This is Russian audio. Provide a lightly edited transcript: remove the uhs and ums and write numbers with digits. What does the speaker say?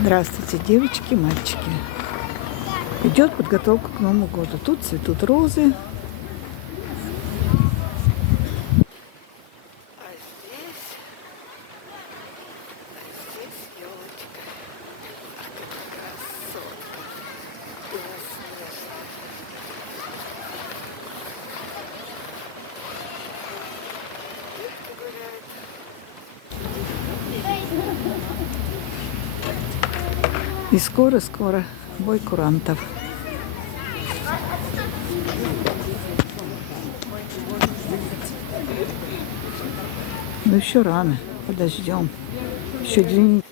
Здравствуйте, девочки, мальчики. Идет подготовка к Новому году. Тут цветут розы. А здесь елочка. Красотка. Белоснежная. Детки гуляют. И скоро-скоро бой курантов. Но еще рано, подождем. Еще 2 недели.